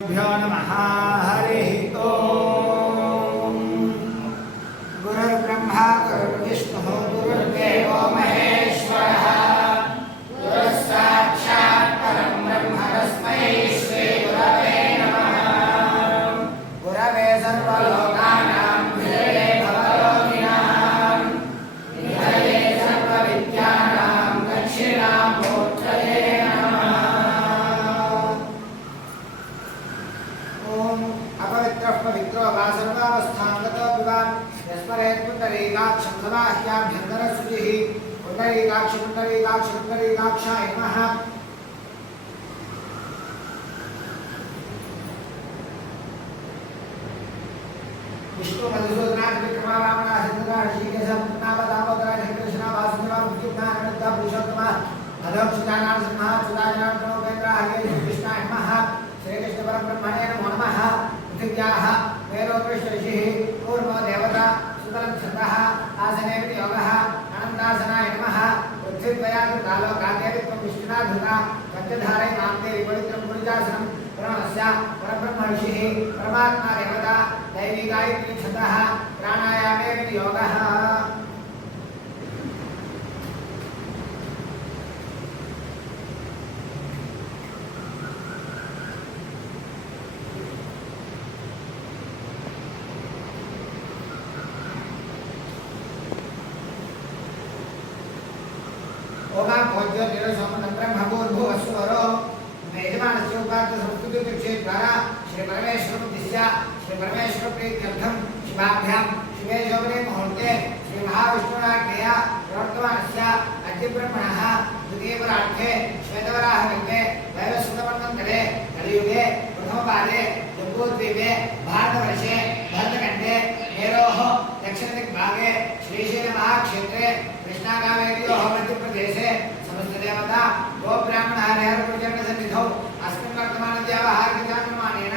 भ्यो नमः। हरिः ओम्। गुरुर्ब्रह्मा गुरुर्विष्णुः गुरुर्देवो महेश्वरः गुरुः साक्षात् परं ब्रह्म तस्मै श्री गुरवे नमः। गुरवे सर्वलोकानां भिषजे भवरोगिणां निधये सर्वविद्यानां दक्षिणामूर्तये नमः। ओम अपवित्रः पवित्रो वा सर्वावस्थांगतो विवा यस्मरेत् पुण्डरीकाक्षं समाह्याभ्यन्तरशुचिः पुण्डरीकाक्षाय नमः। विष्णु मधुसूदना विक्रमा वामना सिद्धना ऋषिकेश पद्मनाभ दामोदर कृष्ण वासुदेव मुक्तिज्ञान अनंत पुरुषोत्तम अधोक्षितानां सिंहा सुदानां प्रणोपेन्द्र हरे कृष्णाय नमः। श्री कृष्ण परब्रह्मणे नमो नमः। पृथिव्याः वेदोपरिषदिः पूर्वो देवता सुतलं छन्दः आसने विनियोगः अनन्तासनाय नमः। पृथ्वीद्वयात् कालोकादेवी त्वं विष्णुना धृता पञ्चधारै मां देवी पवित्रं पुरुषासनं प्रणवस्य परब्रह्म ऋषिः परमात्मा देवता दैवी गायत्री छन्दः प्राणायामे विनियोगः। ओम भोज्यो निरसोमनं ब्रह्मभूर्भुवस्वरो मेजमानस्य उपात्त संस्कृतिक्षे द्वारा श्री परमेश्वरमुद्दिश्य श्री परमेश्वर प्रीत्यर्थं शिवाभ्यां शिवे शोभने मुहूर्ते श्री महाविष्णुराज्ञया प्रवर्तमानस्य अद्यब्रह्मणः द्वितीयपरार्थे श्वेतवराहकल्पे दैवसुतमन्वन्तरे कलियुगे प्रथमपादे जम्बूद्वीपे भारतवर्षे भरतखण्डे मेरोः दक्षिणदिग्भागे श्रीशैलमहाक्षेत्रे कृष्णाकावेर्योः मध्यप्रदेशे समस्तदेवता गोब्राह्मण हरिहरपुरचरणसन्निधौ अस्मिन् वर्तमानव्यावहारिकचान्द्रमानेन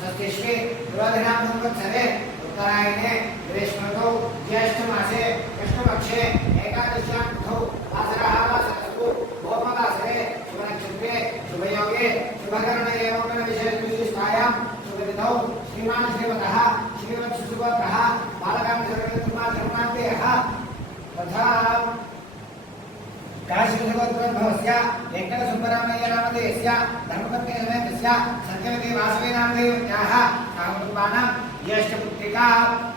षष्ठीश्री विरोधिनां संवत्सरे उत्तरायणे ग्रीष्मऋतौ ज्येष्ठमासे कृष्णपक्षे एकादश्यां तिथौ वासरः वासरस्तु भौमवासरे शुभनक्षत्रे शुभयोगे शुभकरणे एवं शुभतिथौ श्रीमान् श्रीमतः श्रीवत्सुगोत्रः बालकान्तिर्माधर्मान्तेयः तथा काशीगोत्रोद्भवस्य वेङ्कटसुब्बरामय्य नामधेयस्य धर्मपत्नी समेतस्य सत्यवती वासवी नामधेयवत्याः साकुटुम्बानां ज्येष्ठपुत्रिका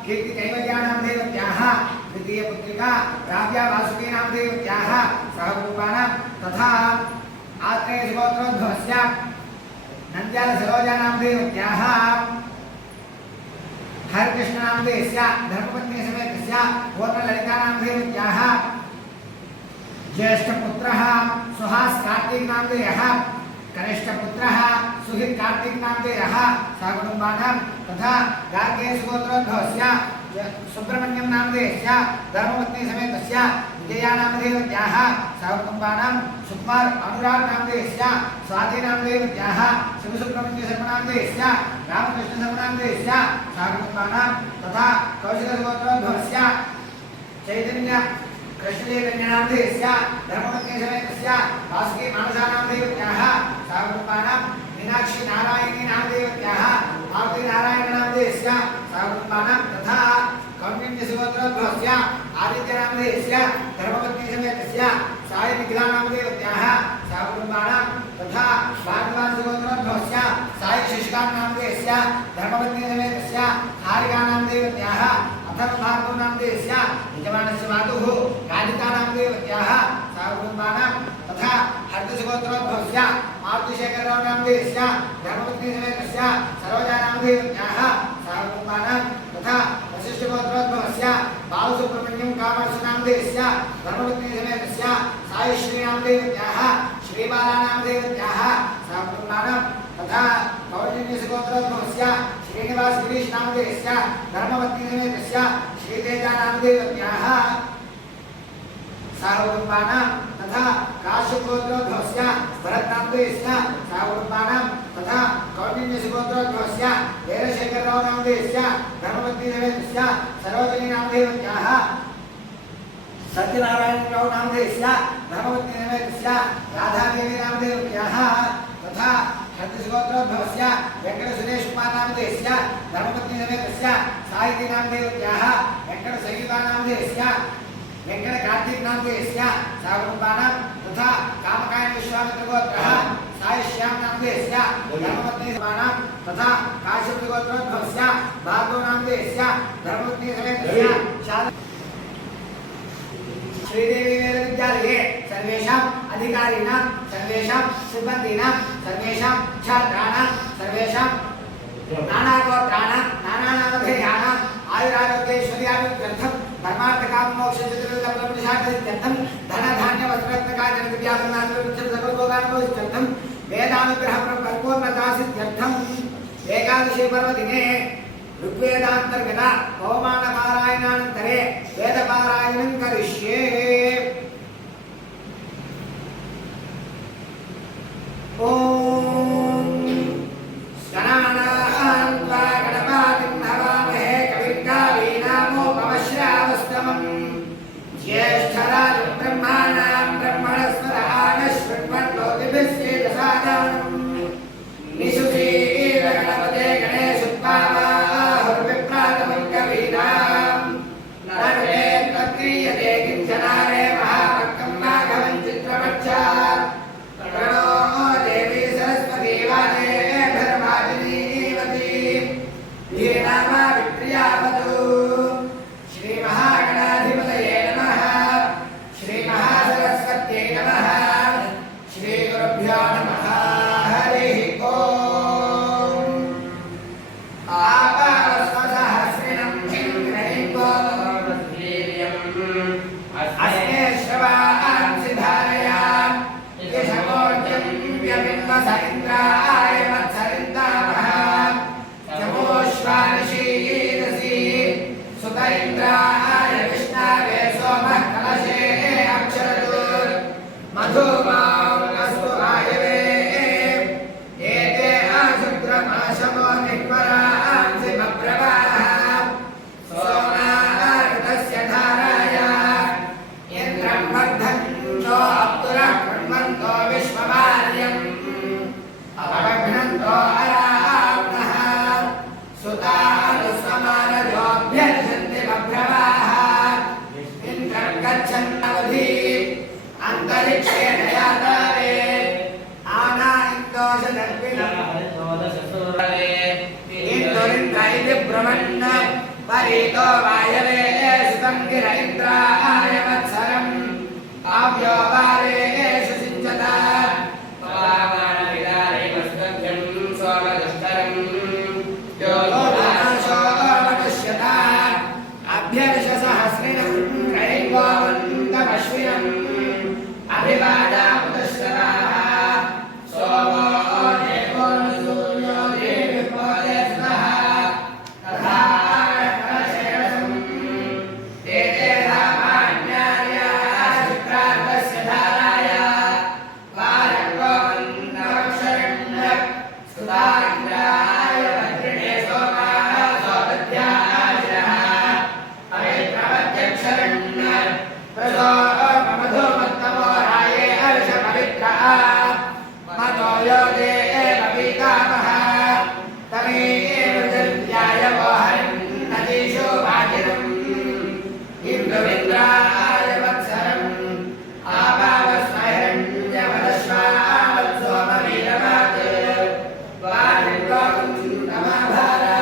कीर्तिकैवल्या नामधेयवत्याः द्वितीयपुत्रिका राव्या वासुकी नामधेयवत्याः सहकुटुम्बानां तथा आत्रेयसुगोत्रोद्भवस्य नन्द्यालसरोजा नामधेयवत्याः हरिकृष्ण नामधेयस्य धर्मपत्नी समेतस्य पूर्णललिता नामधेयवत्याः ज्येष्ठपुत्रः सुहास कार्तिक नामधेयः कनिष्ठपुत्रः सुहित कार्तिक नामधेयः सहकुटुम्बानां तथा गार्गेयसुगोत्रोद्भवस्य सुब्रह्मण्यं नामधेयस्य धर्मपत्नी समेतस्य विजया नामधेयवत्याः सहकुटुम्बानां सुकुमार अनुराग नामधेयस्य स्वाति नामधेयवत्याः शिवसुब्रह्मण्यशर्मनामधेयस्य रामकृष्णशर्मनामधेयस्य सहकुटुम्बानां तथा कौशिकसुगोत्रोद्भवस्य चैतन्य कृष्णदेवकन्यानामधेयस्य धर्मपत्नी समेतस्य वासुकी मानसानामधेयवत्याः सहकुटुम्बानां मीनाक्षी नारायणी नामधेयवत्याः आरती नारायण नामधेयस्य सहकुटुम्बानां तथा कौण्डिन्यसुगोत्रोद्भवस्य आदित्यनामधेयस्य धर्मपत्नी समेतस्य साई निखिला नामधेयवत्याः सहकुटुम्बानां तथा भागवानसुगोत्रोद्भवस्य साई शशिकान्त नामधेयस्य धर्मपत्नी समेतस्य हारिका नामधेयवत्याः अथर्वभार्गव नामधेयस्य यजमानस्य मातुः गालिका नामधेयवत्याः सहकुटुम्बानां तथा हर्षसुगोत्रोद्भवस्य मारुतिशेखरराव नामधेयस्य धर्मपत्नी समेतस्य सरोजा नामधेयवत्याः सहकुटुम्बानां तथा वसिष्ठगोत्रोद्भवस्य बालसुब्रह्मण्यं कामर्स नामधेयस्य धर्मपत्नी समेतस्य साईश्री नामधेयवत्याः श्रीबाला नामधेयवत्याः सहकुटुम्बानां तथा कौण्डिन्यसुगोत्रोद्भवस्य श्रीनिवास गिरीश नामधेयस्य धर्मपत्नी समेतस्य श्रीतेजा नामधेयवत्याः सहकुटुम्बानां तथा काश्यपगोत्रोद्भवस्य भरत नामधेयस्य सहकुटुम्बानां तथा कौण्डिन्यसुगोत्रोद्भवस्य वीरशेखरराव नामधेयस्य धर्मपत्नी समेतस्य सरोजिनी नामधेयवत्याः सत्यनारायणराव नामधेयस्य धर्मपत्नी समेतस्य राधादेवी नामधेयवत्याः तथा शतशोत्रोद्भवस्य वेंकट सुरेश कुमार नामधेयस्य धर्मपत्नी समेतस्य साहिती नामधेयत्याः वेंकट संगीता नामधेयस्य वेंकट कार्तिक नामधेयस्य साकुटुम्बानां तथा कामकायन विश्वामित्र गोत्रः साई श्याम नामधेयस्य धर्मपत्नी समानां तथा काश्यप गोत्रोद्भवस्य भार्गव नामधेयस्य धर्मपत्नी समेतस्य श्रीदेवी विद्यालये सर्वेषां अधिकारिणां सर्वेषां सिब्बन्दिनां सर्वेषां छात्राणां सर्वेषां नानागोत्राणां नानानामधेयानां आयुरारोग्यैश्वर्याभिवृद्ध्यर्थं धर्मार्थकाममोक्षचतुर्विधप्रपुरुषार्थसिद्ध्यर्थं धनधान्यवस्त्ररत्नकाचनदिव्याभरणादिवृक्षसकलभोगानुभवित्यर्थं वेदानुग्रहपरिपूर्णतासिद्ध्यर्थम् एकादशी पर्वदिने ऋग्वेदान्तर्गत पवमानपारायणानन्तरे वेदपारायणं करिष्ये। ॐ गणानान्त्वा गणपतिं हवामहे कविं कवीनामुपमश्रावस्तमम् ज्येष्ठराजं ब्रह्माणां ब्रह्मणस्पदाः शृण्वन्नोतिभिः सेदसादनम् निशुचीर गणपते गणेशोत्पावाहुर्विप्रातमं कवीनां नरवे तत्क्रियते किञ्चनारे महाभक्तं माघवं चित्रपक्षात् प्रणो देवी सरस्वती वाजे धर्मादिनीवती धीनामा विप्रियावतु। श्रीमहागणाधिपतये नमः। श्रीमहासरस्वत्यै नमः। श्रीगुरुभ्यो नमः। हरिः ओम्। आपावस्वसहस्रिणं अस्मे श्रवांसि धारया यशमोर्जं व्यमिन्वस इन्द्राय मत्सरिन्दामः जमोश्वानिशीरसि सुत इन्द्राय विष्णवे सोमः कलशे अक्षरतु मधुमां अस्तु वायवे एते आशुद्रमाशमो निक्वरांसि मप्रवाः सोमार्तस्य धाराय इन्द्रं वर्धन्तो अप्तुरः कृण्वन्तो विश्वमार्यम् अपघ्नन्तो अराम्नः सुतानुस्वमानजोऽभ्यर्षन्ति मप्रवाः इन्द्रं गच्छन्नवधि अन्तरिक्षे नयातावे आना इन्दोरिन्द्र इति ब्रह्मन् परीतो वायवे सुतं गिर इन्द्राय वत्सरम् आव्यो वारेषु सिञ्चता अभ्यर्ष सहस्रिणं त्रैवोऽन्तमश्विनम् अभिवादामुदश्रवाः सोमो देवो सूर्यो देवो यस्मः तथा कलशेरसम् एते रामान्यार्याः शुक्रार्कस्य धाराय वारङ्गोमन्तमक्षरण्य सुधान्द्राय भद्रिणे सोमाः सौदध्याशिरः पवित्रमध्यक्षरण्य प्रसो मधुमत्तमो राये हर्षपवित्रः मतो यो देव पीतामहः तमेव जन्याय वोहरन् नदीषु वाजिनम् इन्दुमिन्द्राय वत्सरम् आपावस्मैरण्यवदश्वावत्सोमवीरमात् वारिङ्गों नमभारा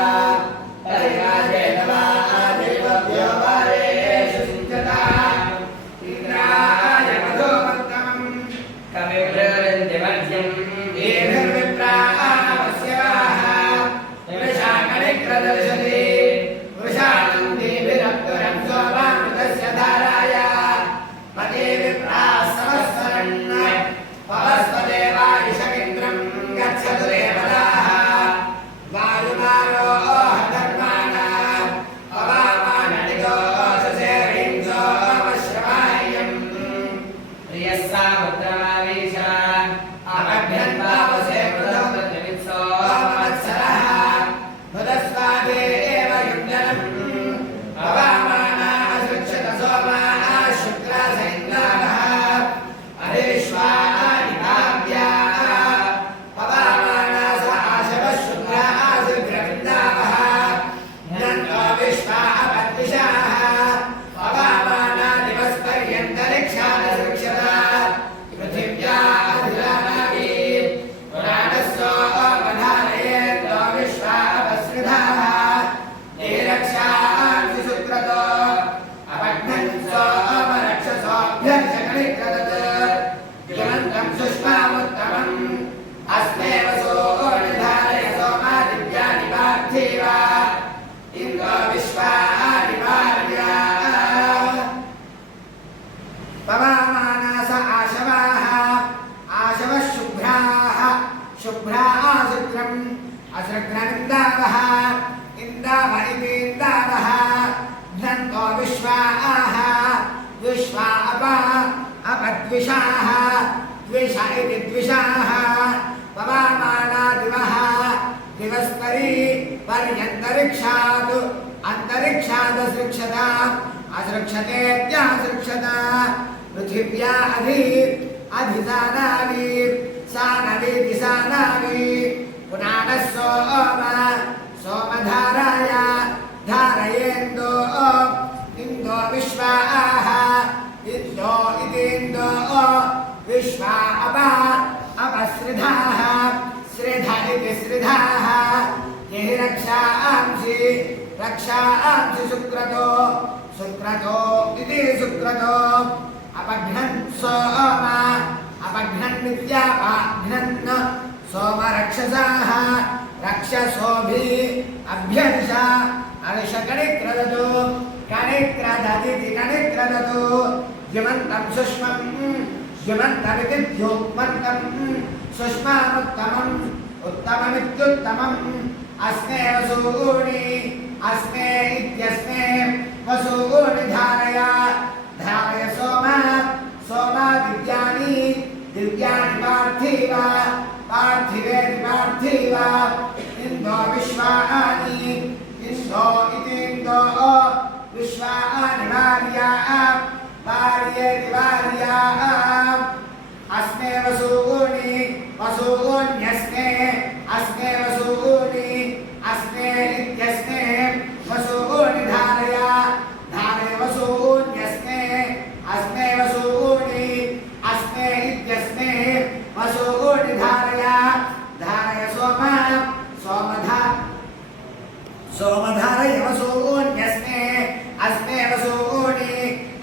अग्नमिन्दावः इन्दाव इति इन्दावः घ्नन्तो विश्वाः विश्वा अपद्विषाः द्विष इति द्विषाः पवामाना दिवः दिवस्परि पर्यन्तरिक्षात् अन्तरिक्षादसृक्षत असृक्षतेऽप्यासृक्षत पृथिव्या अधिसानावि सानवीति सानावि पुनानः सोमधाराय धारयेन्दो इन्दो विश्वाः इन्दो इति इन्दो विश्वा अपसृधाः श्रीध इति श्रीधाः ये रक्षांसि शुक्रतो शुक्रतो इति शुक्रतो अपघ्नन् सोम अपघ्नन्नित्यापघ्नन् सोम रक्षसाः रक्षसोभि अभ्यर्ष अर्षकणिक्रदतु कणिक्रदतीति कणिक्रदतु द्युमन्तं सुष्मम् द्युमन्तमिति द्युमन्तं सुष्मामुत्तमम् उत्तममित्युत्तमम् अस्मे वसूनि अस्मे इत्यस्मे वसूनि धारय धारय सोमा दिव्यानि दिव्यानि पार्थिव पार्थिवेति पार्थिव इन्दो विश्वानि इन्दो इति इन्दो विश्वानि वार्येति वार्याः अस्मे वसूनि वसून्यस्मे अस्मे वसूनि अस्मे इत्यस्मे वसूनि धारय धारय वसून्यस्मे अस्मे वसूनि अस्मे इत्यस्मे वसूनि धारय धारय सोमधारय वसून्यस्मे अस्मे वसूनि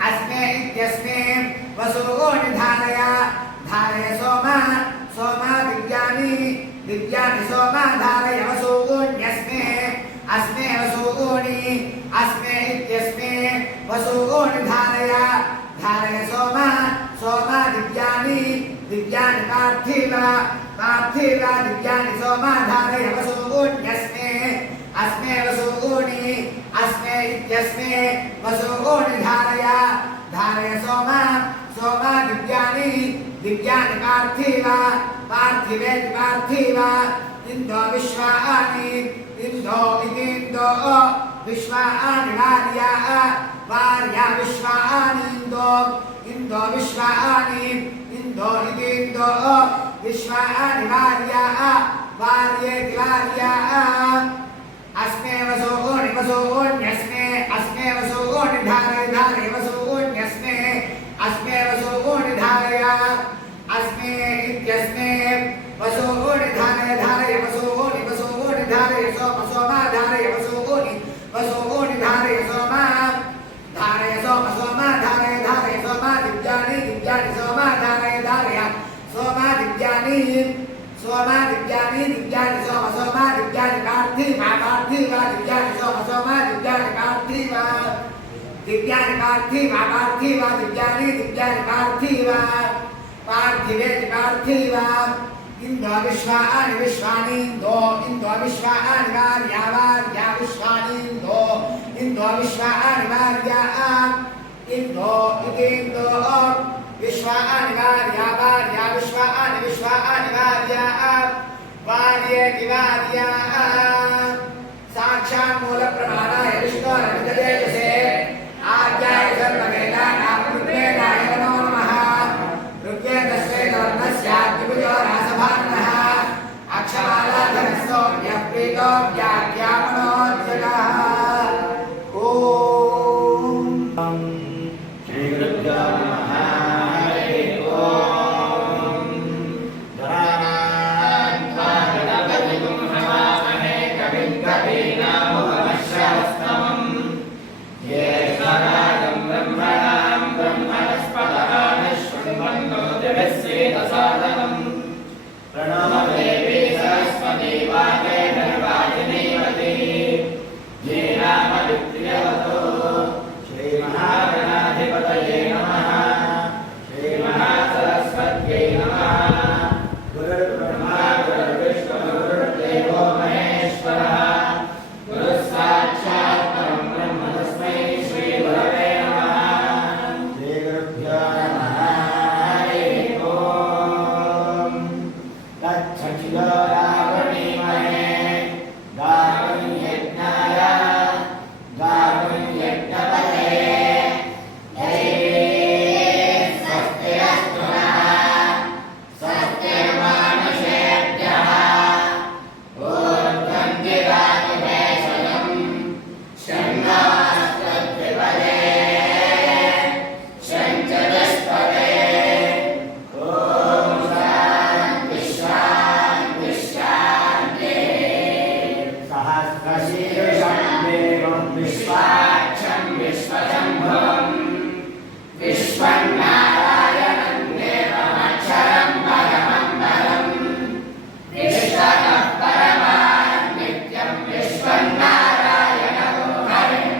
अस्मे इत्यस्मे वसूनि धारय धारय सोमा दिव्यानि दिव्यानि सोमा धारय वसून्यस्मे अस्मे वसूनि अस्मे इत्यस्मे वसूनि धारय धारय सोमा दिव्यानि दिव्यानि पार्थिव पार्थिव दिव्यानि सोमा धारय वसून्यस्मे अस्मे वसूनि अस्मे इत्यस्मे वसूनि धारय धारय सोमा दिव्यानि दिव्यानि पार्थिव पार्थिवेति पार्थिव इन्दो विश्वानि इन्दो इति इन्दो विश्वानि वार्या विश्वानि इन्दो विश्वानि इन्दो इति इन्दो विश्वानि वार्येति वार्याः अस्मे वसून्यस्मे अस्मे वसूनि धारय धारय वसून्यस्मे अस्मे वसूनि धारय अस्मे इत्यस्मे वसूनि धारय धारय वसूनि धारय सोमा धारय वसूनि धारय सोमा धारय धारय सोमा दिव्यानि दिव्यानि सोमा धारय धारय सोमा दिव्यानि दिव्यानि सोमा दिव्यानि पार्थिव दिव्यानि सोमा दिव्यानि पार्थिव दिव्यानि पार्थिव पार्थिवेति पार्थिव इन्दो विश्वानि इन्दो विश्वानि वार्या विश्वानि इन्दो विश्वानि वार्याः इन्दो इति इन्दो विश्वानि वार्या विश्वानि वार्याः वार्येति वार्याः साक्षात् मूल प्रमाणाय विष्णोरविदतेजसे आज्ञाय सर्ववेदानां ऋग्वेदाय नमो नमः ऋग्वेदस्य वर्णस्याद्विभुजो रासभानः अक्षरालाधनस्तोऽप्यप्रीतो व्याख्यामनोऽध्यगः ॐ श्रीगुरुभ्यो नमः प्रणव देवी सरस्वती वागे निर्वाचिनी सहस्रशीर्षं देवं विश्वाक्षं विश्वशम्भुवं विश्वनारायणं देवमक्षरं परमं पदं विश्वतः परमान् नित्यं विश्वनारायणं हरिं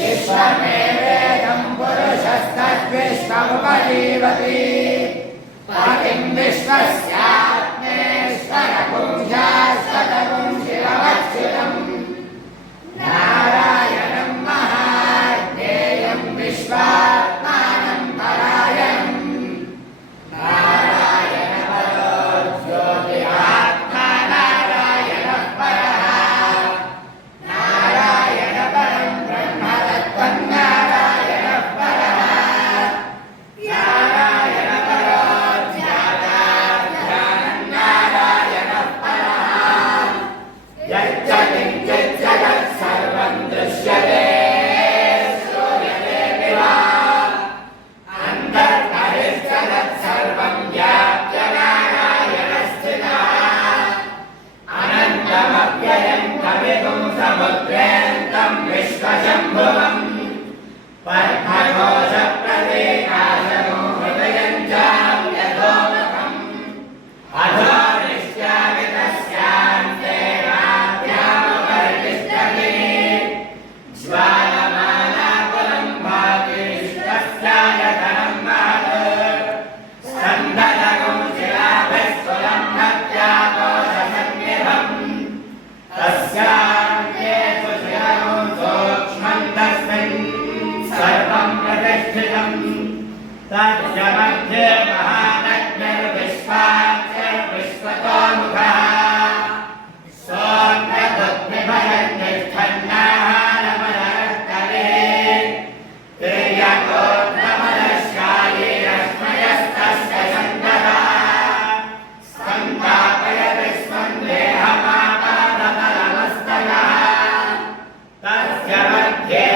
विश्वमेवेदं पुरुषस्तद्विश्वमुपजीवति पतिं विश्वस्यात्मेश्वरपुंसास्ततपुं शिवमच्युतं नारायणं महाज्ञेयं विश्वात्मानं परायणं नारायणपरो ज्योतिरात्मा नारायणः परः नारायणपरं ब्रह्म तत्त्वं नारायणः परः विश्वशम्भुवं पद्मघोषप्रतीकाशनो हृदयं चाप्यधोमुखम् अधोनिष्यामि तस्यान्ते नाद्यामुपरितिष्ठति ज्वालमानाकुलं भाति विश्वस्यायतनं महत् स्कन्दलकं शिलाभिस्फुलं मत्याकोशसन्निभम् तस्यान्ते सर्वं प्रतिष्ठितं तस्य मध्ये महानग्निर्विश्वाक्षरविश्वतोमुखः सोऽन्यबुद्धिभयन्निष्ठन्नाहारमनरस्तरे तिर्यकोऽन्नमनश्यायी रश्मयस्तस्य सन्दतः सन्तापयति स्वं देहमापादतलमस्तकः तस्य मध्ये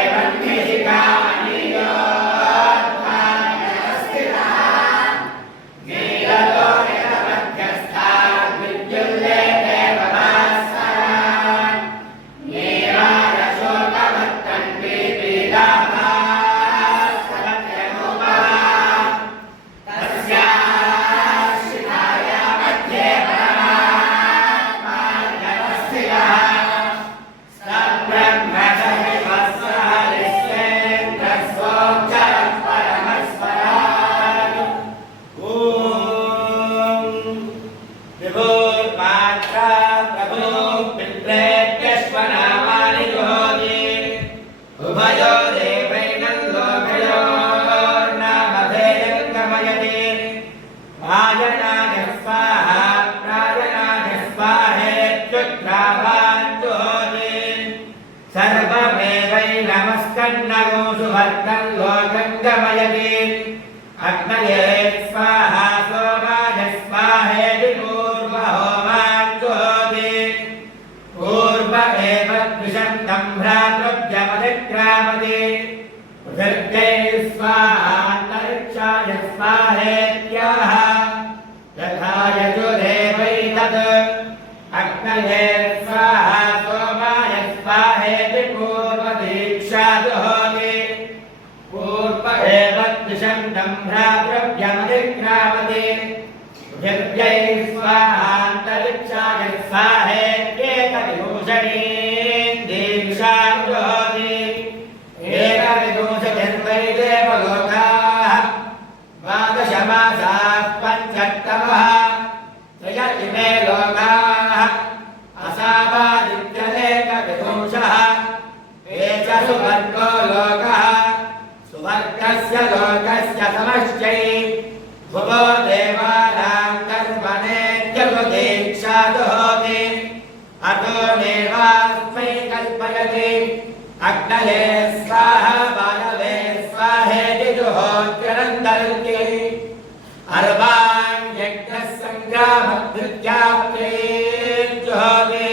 सर्वमेवैनमस्कन्नगो सुभर्तं लोकं गमयति अग्नये स्वाहा सोमाय स्वाहेति पूर्वहोमान् जुहोति पूर्व एव द्विषन्तं भ्रातृभ्यमतिक्रामति पृथिव्यै स्वाहान्तरिक्षाय स्वाहेत्याह यथा यजुरेवैतत् अग्नये स्वाहा सोमाय स्वाहेति पूर्वदीक्षा जुहोति पूर्व एव द्विषन्तं भ्रातृभ्यमतिक्रामति पृथिव्यै स्वाहान्तरिक्षाय स्वाहेत्येकविभूषणीं दीक्षां जुहोति एकविभूषतिर्वै देवलोकाः द्वादशमासाः पञ्चत्तमः त्रय इमे लोकाः असावादित्यनेकविभूषः एष सुवर्गो लोकः सुवर्गस्य लोकस्य समश्चै भुवो देवानां कर्मणेत्यनुदीक्षा जुहोति अतो मेवास्मै कल्पयति अग्नये स्वाहा वायवे स्वाहेति जुहोत्यनन्तरन्ति अर्वाण्यज्ञः सङ्ग्रामकृत्याप्त्यै जुहोति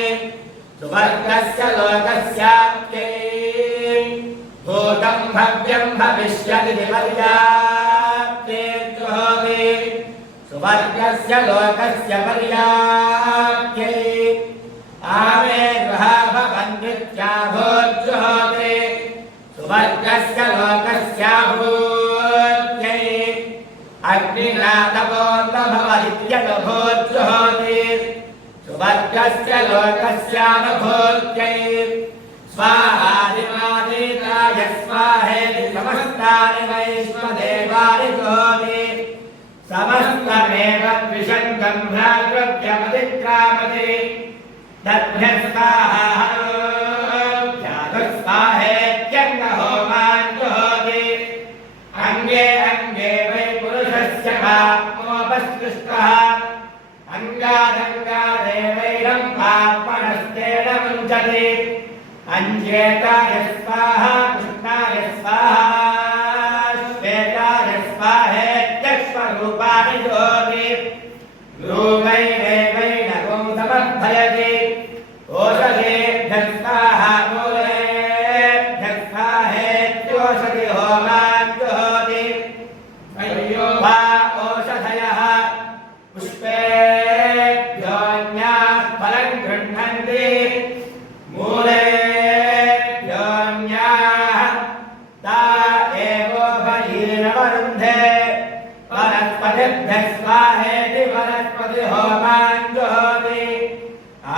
सुवर्गस्य लोकस्याप्त्यै भूतं भव्यं भविष्यति पर्याप्त्यै जुहोति सुवर्गस्य लोकस्य पर्याप्त्यै आमे सर्वस्य लोकस्यानुभूत्यै स्वाहादिमादिताय स्वाहेति समस्तानि वैश्वदेवानि ज्योति समस्तमेव द्विषङ्गं भ्रातृभ्यमतिक्रामति तद्भ्यः स्वाहा स्वाहेत्यङ्गहोमान् जुहोति अङ्गे अङ्गे वै पुरुषस्य पाप्मोपस्पृष्टः अङ्गादङ्गादेवैरं पाप्मनस्तेन मुञ्चति अञ्जेताय स्वाहा कृष्णाय स्वाहा श्वेताय स्वाहेत्यक्ष्मरूपाणि जुहोति रूपैरेवैरगुं समर्पयति ओषधेभ्यः स्वाहा मूलेभ्यः स्वाहेत्योषधि होमान् जुहोति वा ओषधयः पुष्पेभ्योऽन्याः फलं गृह्णन्ति मूलेभ्योऽन्याः ता एवोपजीनवरुन्धे वनस्पतिभ्यः स्वाहेति वनस्पतिहोमान् जुहोति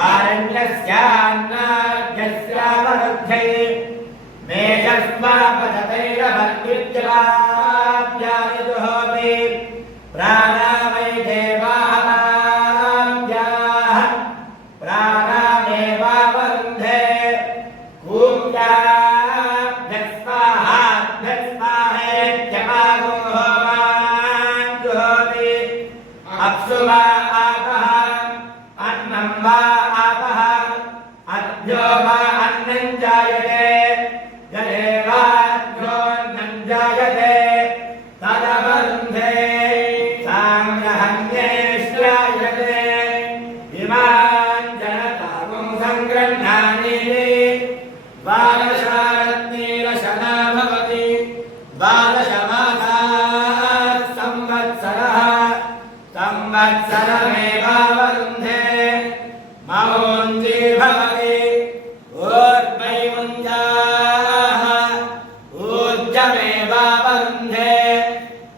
आरण्यस्यान्नाद्यस्यावरुद्धै मेषस्वापदतैरभक्तिज्जलाभ्यानि जुहोति प्राणा वै देवाः प्राणामेवावरुन्धे कूप्याभ्यः स्वाहाभ्यः स्वाहेत्यपागो होमान् जुहोति अप्सु वा आपः अन्नं वा आपः अद्यो वा अन्नं जायते जलेवाद्योऽन्नं जायते तदवरुन्धे साम्रहन्येष्टायते इमान् जनतामुं सङ्गृह्णानि द्वादशारत्नीरशना भवति द्वादशमासाः संवत्सरः संवत्सरमेवावरुन्धे मौञ्जी भवति ऊर्ध्वैमुञ्जाः ऊर्जमेवावरुन्धे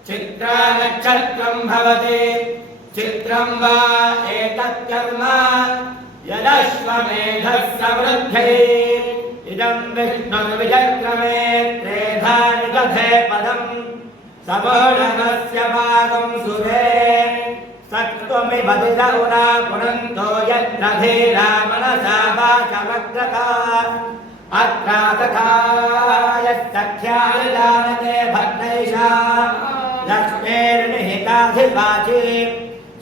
चित्रानक्षत्रं भवति चित्रं वा एतत्कर्म यदश्वमेधः समृद्ध्यै इदं विष्णुर्विचक्रमे त्रेधा निदधे पदम् समूढमस्य पाकं सुधे सत्त्वमिवदित उना पुनन्तो यद्रधीरा मनसा वाचवक्रता अत्रातथाय सख्यानि दानते भक्तैषा लक्ष्मीर्निहिताधिवाची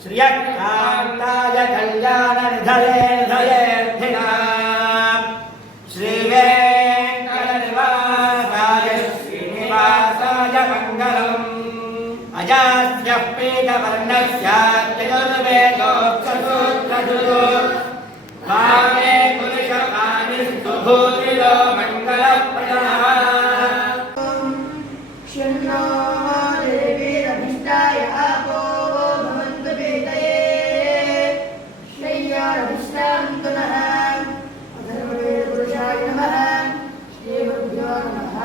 श्रियकान्ताय कल्याणनिधये निधयेऽर्थिनाम् श्रीवेङ्कटनिवासाय श्रीनिवासाय मङ्गलम् अजास्य पीतवर्णस्याद्यजुर्वेदोक्तसूत्रजुः कामे पुरुषपाणिस्तु भूतिलो मङ्गलप्रदः शन्नो देवीरभिष्टाय आपो भवन्तु पीतये शय्यारभिष्टान्तु नः अथर्ववेदपुरुषाय नमः श्रीगुरुभ्यो नमः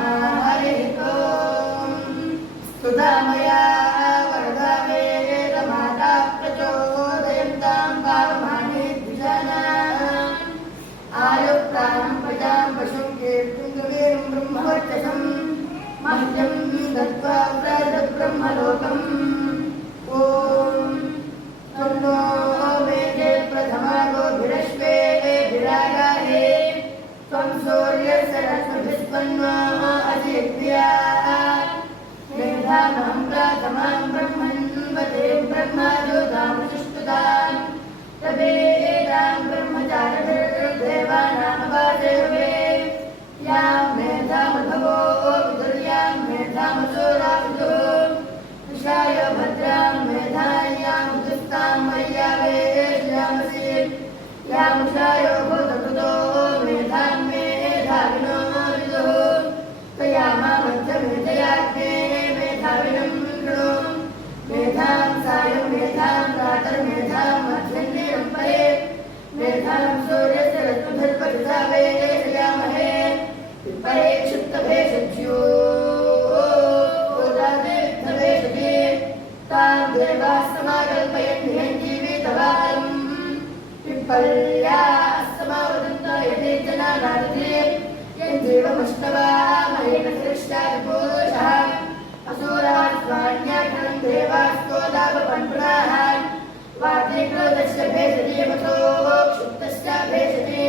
हरिः ओम् स्तुता मया वरदा वेदमाता प्रचोदयन्तां पावमाने द्विजानाम् आयुक्तानां प्रजां पशुं कीर्तिं ब्रह्मवर्चसम् मह्यं दत्त्वा ब्रह्मलोकम् ॐ तन्नो वेदे प्रथमागोभिरश्वेभिरागाहे त्वं सूर्यस्य रश्मिभिस्त्वन्नो अजित्यात् मेधामहं प्रथमां ब्रह्मन् वदे ब्रह्मजोतामसुष्टुताम् तवेदां ब्रह्मचारिभिर्देवानामवादेवे यां मेधामभवो विदुर्यां मेधामसुराविदो विशाय भद्रां मेधायां दुस्तां मय्यावेश्यामसि यामुषायो भूतकृतो मेधां मेधाविनो विदुः तया मामध्यमेधयाग्ने मेधाविनं कृणु मेधां सायं मेधां प्रातर्मेधां नारदे यज्जीवमस्तवा महेन श्रेष्ठाय पुरुषः असुरास्वान्याकरं देवास्तोदापपन्पुराः वाते क्रोधस्य भेषजे मतो क्षुप्तस्य भेषजे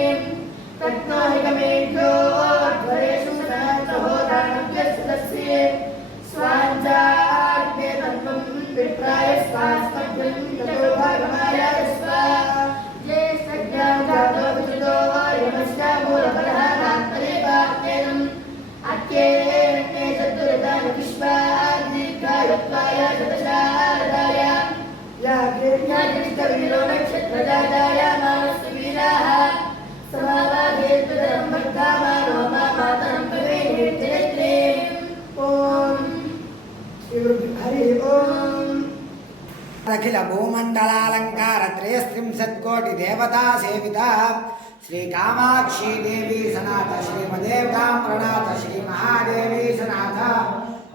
तत्नो हि गमेभ्यो ध्वरेषु सनातहोदानव्यस्तस्य स्वाञ्चाग्ने तत्त्वं विप्राय स्वास्मभ्यं ततो भागमायास्व ज्येष्ठज्ञां जातो विचितो यमश्च मूलपरः नात्तरे वाक्येनम् अक्येने चतुर्दान विश्वादीर्घायुत्वाय शतशारदाय याज्ञानिष्ठवीरो नक्षत्रजाताय मानसवीराः समावादेतुदं वर्धामानो मातरं भवेन्निर्जयत्रे ॐ हरि ओम अखिल भूमंडलालंकार त्रयस्त्रिंशत्कोटि देवता सेविता श्री कामाक्षी देवी सनाथ श्रीमदेवतां प्रणात श्री महादेवी सनाथ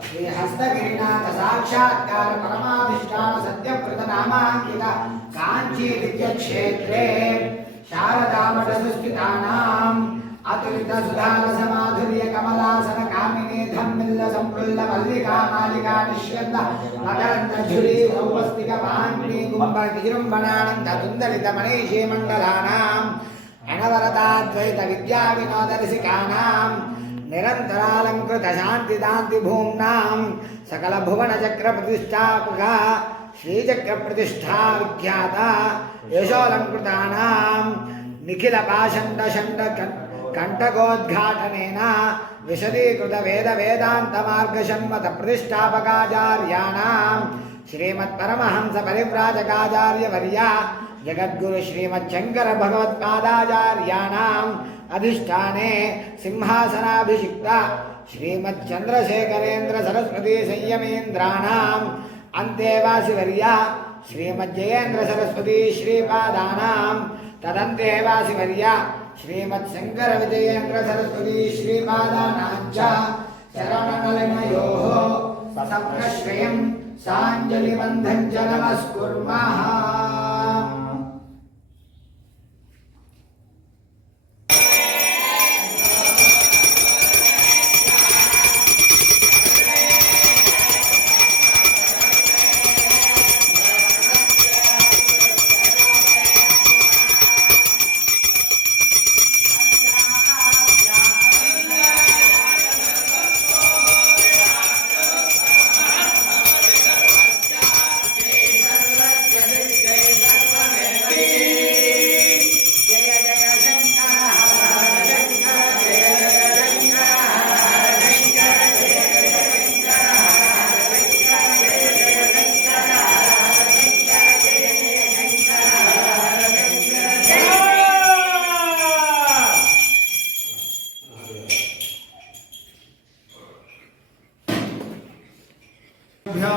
श्री हस्तगिरिनाथ साक्षात्कार परमाधिष्ठान सत्यप्रद नामांकित कांची दिव्य क्षेत्रे शारदामठसुस्थितानां अतुलित सुधारस माधुर्य कमलासन कामिनी धम्मिल्ल संप्रुल्ल मल्लिका मालिका निष्यन्द मकरन्द झुरी सौवस्तिक पाण्डी कुम्भ विजृम्भणानन्द तुन्दलित मणिषी मण्डलानाम् अनवरताद्वैत विद्या विनोद रसिकानां निरन्तरालङ्कृत शान्तिदान्ति भूम्नां सकल भुवन चक्र प्रतिष्ठापका श्रीचक्र प्रतिष्ठा विख्याता यशोलङ्कृतानां निखिल पाषण्ड षण्ड कंटकोद्घाटनेन विशदीकृत वेद वेदांत मार्ग षण्मत प्रतिष्ठापकाचार्याणां श्रीमत्परमहंस परिव्राजकाचार्य वर्या जगद्गुरु श्रीमच्छंकर भगवत्पादाचार्याणाम् अधिष्ठाने सिंहासनाभिषिक्ता श्रीमच्चंद्रशेखरेन्द्र सरस्वती संयमेन्द्राणाम् अन्तेवासिवर्या श्रीमज्जयेन्द्र सरस्वती श्रीपादानां तदन्तेवासिवर्या श्रीमत्शंकर विजयेन्द्र सरस्वती श्रीपादानाञ्च चरणनलिनयोः सप्तश्रयं साञ्जलिबन्धं च नमस्कुर्मः।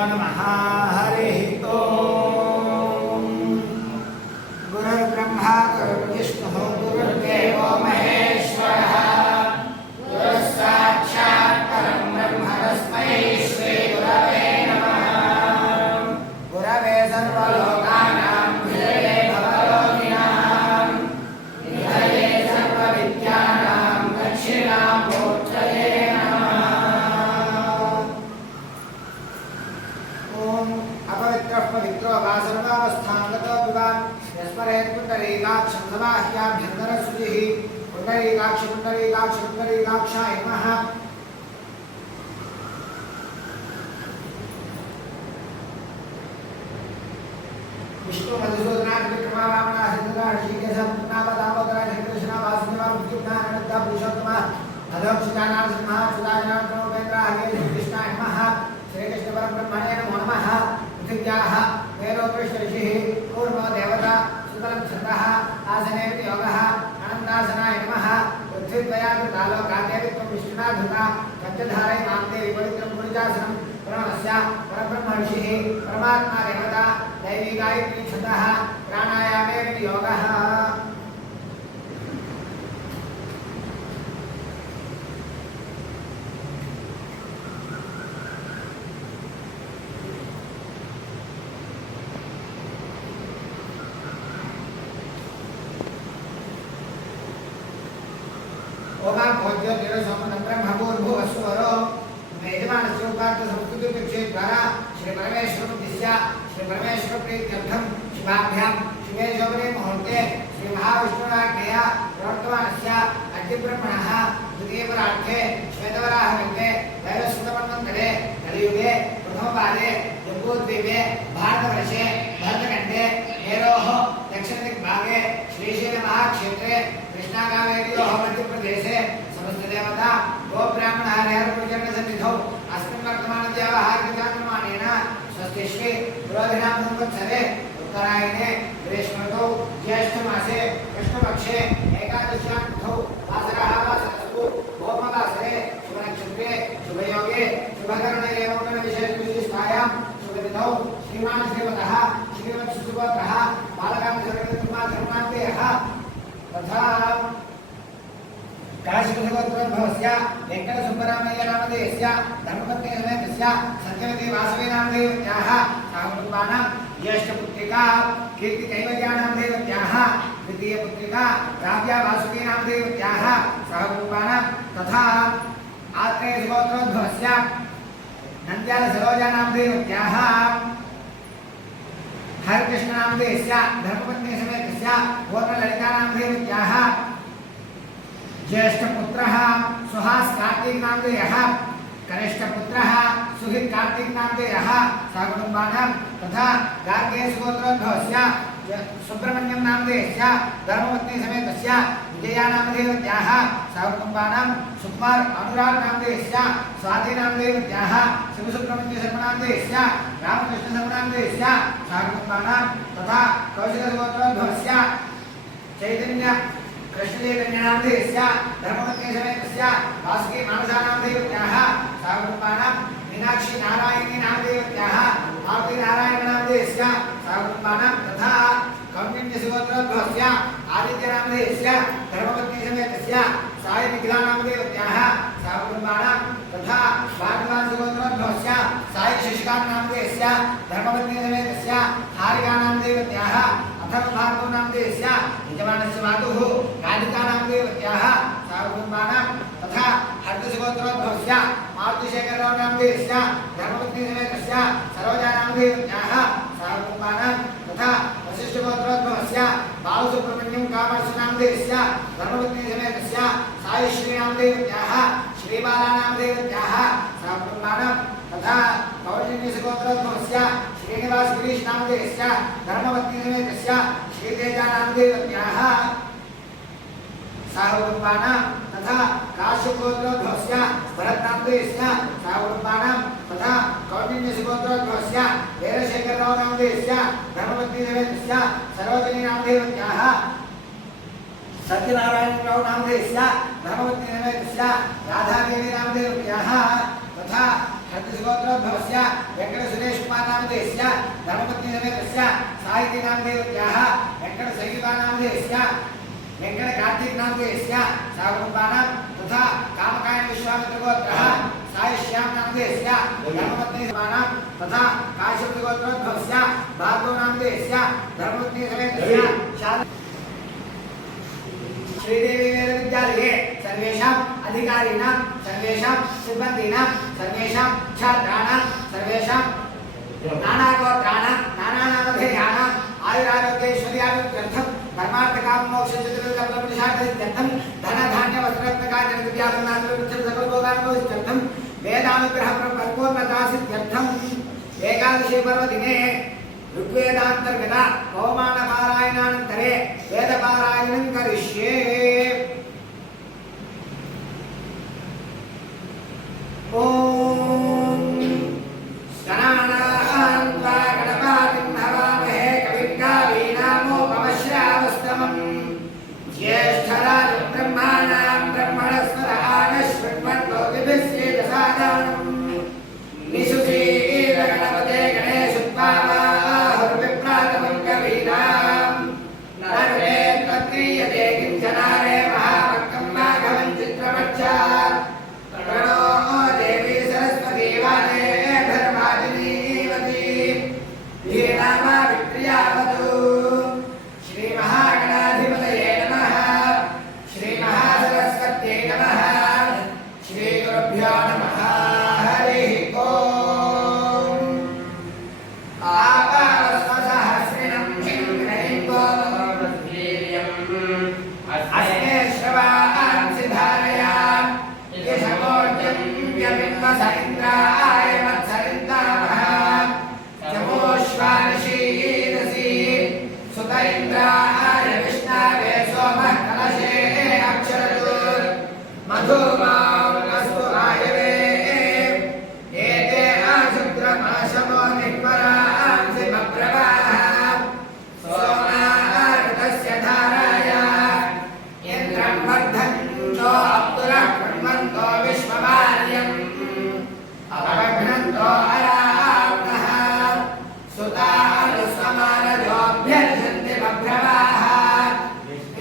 नमः हरिः ओम। गुरुर्ब्रह्मा गुरुर्विष्णुः गुरुर्देवो महेश्वरः गुरुस्साक्षात् परं ब्रह्म तस्मै श्रीगुरवे नमः। गुरवे सर्वलोकानां विजये भवरोगिणां निधये सर्वविद्यानां दक्षिणामूर्तये पवित्रो वा सर्वावस्थांगतो विवा यस्मरेत् पुण्डरीकाक्षं समाह्याभ्यन्तरश्रुतिः पुण्डरीकाक्षाय नमः। विष्णु मधुसूदनाथ विक्रमा वामना सिंधुरा ऋषिकेश नाम दामोदर कृष्ण वासुदेव मुक्तिनाथ अनंत पुरुषोत्तम अधोक्षितानां सिंहा सुदानां प्रणोपेन्द्र हरे कृष्णाय नमः। श्री कृष्ण परब्रह्मणे नमो नमः। पृथिव्याः वेदोपृष्ठ ऋषिः पूर्वो देवता सुतलं छन्दः आसने योगः अनन्तासनाय नमः। पृथ्वीद्वया कृतालोकादेवी त्वं विष्णुना धृता पञ्चधारै मां देवी पवित्रं पुरुषासनं प्रणवस्य परब्रह्म ऋषिः परमात्मा देवता दैवी गायत्री छन्दः प्राणायामे योगः। ब्रह्मभूर्भुवस्वरो यजमानस्य उपात्त संस्कृतिक्षे द्वारा श्री परमेश्वर प्रीत्यर्थं शिवाभ्यां शिवे शोभने मुहूर्ते श्री महाविष्णुराज्ञया प्रवर्तमानस्य अद्यब्रह्मणः द्वितीयपरार्थे श्वेतवराहकल्पे वैवस्वतमन्वन्तरे कलियुगे प्रथमपादे जम्बूद्वीपे भारतवर्षे भरतखण्डे मेरोः दक्षिणदिग्भागे श्रीशैलमहाक्षेत्रे कृष्णाकावेर्योः मध्यप्रदेशे समस्तदेवता गोब्राह्मणहरिहरपूजनसन्निधौ अस्मिन् वर्तमानव्यावहारिकचान्द्रमाणेन स्वस्तिश्री पुरोधिनां संवत्सरे उत्तरायणे ग्रीष्मऋतौ ज्येष्ठमासे कृष्णपक्षे एकादश्यां तिथौ वासरः वासरस्तु भौमवासरे शुभनक्षत्रे शुभयोगे शुभकरणे एवं विशेषविशिष्टायां शुभतिथौ श्रीमान् श्रीमतः श्रीमत्सुभद्रः बालकान्धर्मान्तेयः तथा काशीपुरगोत्रोद्भवस्य वेङ्कटसुब्बरामय्य नामधेयस्य धर्मपत्नी समेतस्य सत्यवती वासवी नामधेयत्याः सहकुटुम्बानां ज्येष्ठपुत्रिका कीर्तिकैवल्या नामधेयत्याः द्वितीयपुत्रिका काव्या वासुकी नामधेयत्याः सहकुटुम्बानां तथा आत्रेयसुगोत्रोद्भवस्य नन्द्यालसरोजा नामधेयत्याः हरिकृष्ण नामधेयस्य धर्मपत्नी समेतस्य पूर्णललिता नामधेयत्याः ज्येष्ठपुत्रः सुहास कार्तिक नामधेयः कनिष्ठपुत्रः सुहित कार्तिक नामधेयः सहकुटुम्बानां तथा गार्गेयसुगोत्रोद्भवस्य सुब्रह्मण्यं नामधेयस्य धर्मपत्नी समेतस्य विजया नामधेयत्याः सहकुटुम्बानां सुकुमार अनुराग नामधेयस्य स्वाति नामधेयत्याः शिवसुब्रह्मण्य शर्मा नामधेयस्य रामकृष्ण शर्मा नामधेयस्य सहकुटुम्बानां तथा कौशिकसुगोत्रोद्भवस्य चैतन्य कृष्णचैतन्यनामधेयस्य धर्मपत्नी समेतस्य वासुकी मानसा नामधेयत्याः सहकुटुम्बानां मीनाक्षी नारायणी नामधेयत्याः मारुति नारायण नामधेयस्य सहकुटुम्बानां तथा कौण्डिन्यसुगोत्रोद्भवस्य आदित्य नामधेयस्य धर्मपत्नी समेतस्य साई निखिला नामधेयत्याः सहकुटुम्बानां तथा भागवानसुगोत्रोद्भवस्य साई शशिकान्त नामधेयस्य धर्मपत्नी समेतस्य हारिका नामधेयत्याः अथर्वभार्गव नामधेयस्य यजमानस्य मातुः राधिका नामधेयत्याः सहकुटुम्बानां तथा हर्षसुगोत्रोद्भवस्य मारुतिशेखरराव नामधेयस्य धर्मपत्नी समेतस्य सरोजा नामधेयत्याः सहकुटुम्बानां तथा वसिष्ठगोत्रोद्भवस्य बालसुब्रह्मण्यं कामर्स नामधेयस्य धर्मपत्नी समेतस्य साईश्री नामधेयत्याः श्रीबाला नामधेयत्याः सहकुटुम्बानां तथा कौण्डिन्यसुगोत्रोद्भवस्य श्रीनिवास गिरीश नामधेयस्य धर्मपत्नी समेतस्य श्रीतेजा नामधेयत्याः सहकुटुम्बानां तथा काश्यपगोत्रोद्भवस्य भरत नामधेयस्य सहकुटुम्बानां तथा कौण्डिन्यसुगोत्रोद्भवस्य वीरशेखरराव नामधेयस्य धर्मपत्नी समेतस्य सरोजिनी नामधेयत्याः सत्यनारायणराव नामधेयस्य धर्मपत्नी समेतस्य राधादेवी नामधेयत्याः तथा हर्षसुगोत्रोद्भवस्य वेङ्कटसुरेश कुमार नामधेयस्य धर्मपत्नी समेतस्य साहिती नामधेयत्याः वेङ्कटसंगीता नामधेयस्य वेङ्कटकार्तिक नामधेयस्य सहकुटुम्बानां तथा कामकायन विश्वामित्रगोत्रः साईश्याम नामधेयस्य धर्मपत्नी समानां तथा काश्यपगोत्रोद्भवस्य भार्गव नामधेयस्य धर्मपत्नी समेतस्य श्रीदेवी वेदविद्यालये सर्वेषाम् अधिकारिणां सर्वेषां सिब्बन्दीनां सर्वेषां छात्राणां सर्वेषां नानागोत्राणां नानानामधेयानां आयुरारोग्यैश्वर्याभिवृद्ध्यर्थं धर्मार्थकाममोक्षचतुर्विधप्रपुरुषार्थसिद्ध्यर्थं धनधान्यवस्त्ररत्नकाञ्चनविद्याधनादिवृक्षसकलभोगानुभवसिद्ध्यर्थं वेदानुग्रहपरिपूर्णतासिद्ध्यर्थम् एकादशी पर्वदिने ऋग्वेदान्तर्गत पवमानपारायणानन्तरे वेदपारायणं करिष्ये। ॐ गणानां त्वा गणपतिं हवामहे कविं कवीनामुपमश्रावस्तमम् ज्येष्ठराजं ब्रह्माणां ब्रह्मणस्पदाः शृण्वन्नोतिभिः श्रीप्रसादानम् निशुचीर गणपते गणेशोत्पावाहुर्विप्रातमं कवीनां नरवेत्तक्रियते किञ्चनारे महाभक्तं माघवं चित्रमच्छा प्रणो देवी सरस्वती वादे धर्मादिनीवती धीनामा विक्रियावतु श्रीमहागणाधिपतये नमः श्रीमहासरस्वत्यै नमः। श्रीगुरुभ्यो नमः हरिः ओम् आपावस्वसहस्रिणं अस्मे श्रवांसि धारया यशमोर्जं यमिन्वस इन्द्राय मत्सरिन्दामः जमोश्वानिशीरसि सुत इन्द्राय विष्णवे सोमः कलशे अक्षरतु मधुमास्तु आयवे एते आशुद्रमाशमो निःपरांसि बभ्रवाः सोमार्तस्य धाराय इन्द्रं वर्धन्तो अप्सुरः कृण्वन्तो विश्वमार्यम् अपघ्नन्तो अराम्नः सुतानुस्वमानजोऽभ्यर्षन्ति बभ्रवाः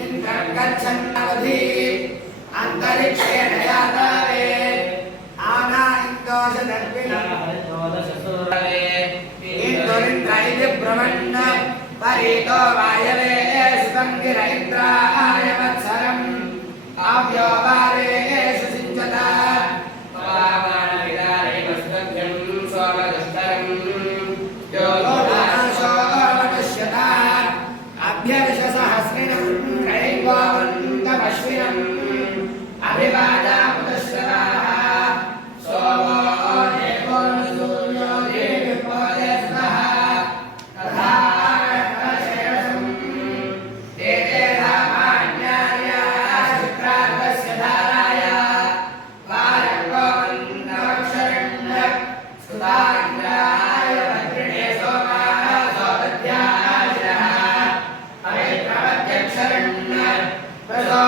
इन्द्रं गच्छन्नवधि अंतरिक्षेण यातावे आना इंदोरिन्द्र इति ब्रह्मण्य परीतो वायवे सुतं गिर इन्द्राय वत्सरम् आव्यो वारेषु सिञ्चता पवामानविदारे वस्तुभ्यं सोमदुष्करम् यो लोकाशो मनुष्यता अभ्यर्ष सहस्रिणं त्रैवन्तमश्विनम् अभिवादामुदश्रवाः सोमो देवो सूर्यो देविर्भोजस्वः तथा कलशेषम् एते रामान्यार्याः शुक्रार्कस्य धाराय वारङ्गोमन्तमक्षरण्य सुतान्द्राय भद्रिणे सोमाः सोदध्याशिरः पवित्रमध्यक्षरण्य प्रसो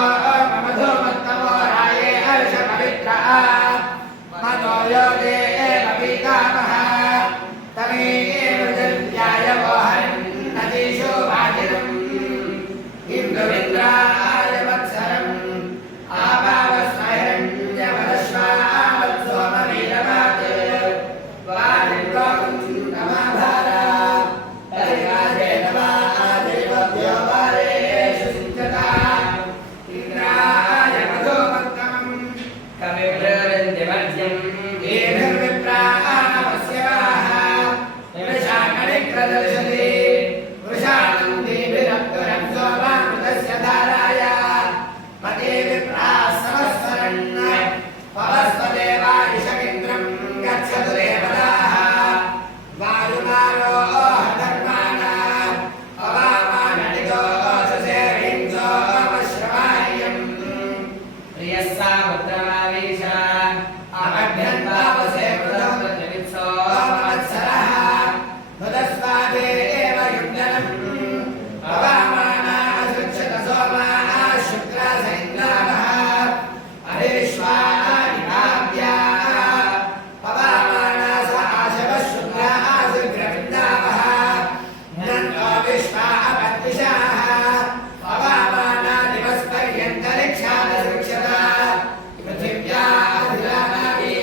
मनो यो देवपीतामः तमेव जन्याय वोहरन् नदीषु वाजिनम् इन्दुरिन्द्राय वत्सरम् आपावस्मैरण्यवदश्वावत्सोमवीरवात् वारिङ्गोम् नमाभारा परिवारे नमादेवभ्यो वारेषु सिञ्चता इन्द्राय मधुमत्तमम् कविवृन्दिमध्यम् दीर्घविप्राणमस्यवाः वृषाकणिक्रदर्शति वृषानन्दीभिरप्तुरं सोमामृतस्य धाराय पते विप्राः समस्वरन् पवस्वदेवायिषमिन्द्रं गच्छतु देवताः वायुमानो धर्माणा अवामाननितो सुसेविं सोमश्रवाह्यम् प्रियः सामुद्रमावीश अभ्यन्तावसे मृतोमत्सरः मृतस्वादे एव युञ्जनम् पवामाना असृक्षत सोमाः शुक्रास इन्द्रावः अरिविश्वानिभाव्याः पवामाना स आशवः शुक्राः सुग्रविन्दावः नन्तो विश्वा अपद्विषाः पवामाना दिवस्पर्यन्तरिक्षादसृक्षत पृथिव्याधिरामावी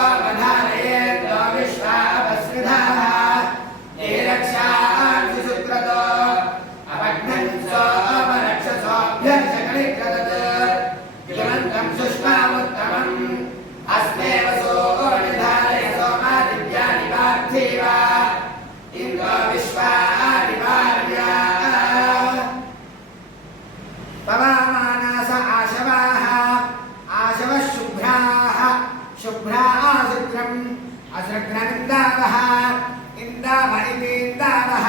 पुराणस्योपधारयेतो विश्वापस्मृधाः ये रक्षांसि सुक्रतो अपघ्नन् सोमरक्षसोऽभ्यर्षकणिक्रदत् किमन्तं सुष्मामुत्तमम् अस्मे वसो निधारय सोमादित्यानि पार्थिव इन्द्रो विश्वानि वार्या पवामानास आशवाः आशवः शुभ्राः शुभ्राः शुक्रम् असृघ्ननिन्दावः इन्दाव इति इन्दावः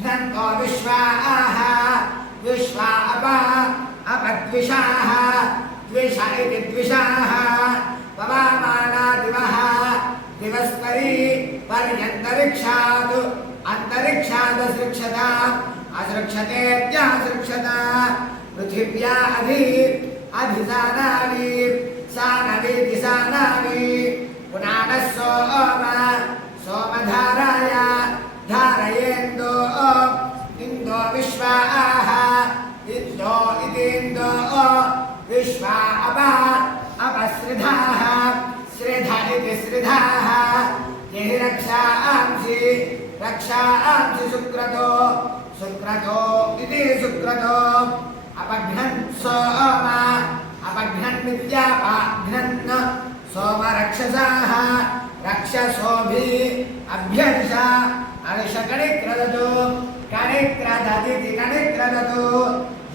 घ्नन्तो विश्वाः विश्वा अपद्विषाः द्विष इति द्विषाः पवामाना दिवः दिवस्परि पर्यन्तरिक्षात् अन्तरिक्षादसृक्षत असृक्षतेत्यसृक्षत पृथिव्या अधिसानानि सानवीति सानानि पुनानः सोमधाराय धारयेन्दो इन्दो विश्वाः इन्दो इति इन्दो विश्वा अपस्रिधाः श्रिध इति श्रिधाः ये रक्षांसि शुक्रतो शुक्रतो इति शुक्रतो अपघ्नन् सोम अपघ्नन् विद्यापाघ्नन् सोमरक्षसाः रक्षसोभि अभ्यर्षा अर्षकणिक्रदतु कणिक्रददिति कणिक्रदतु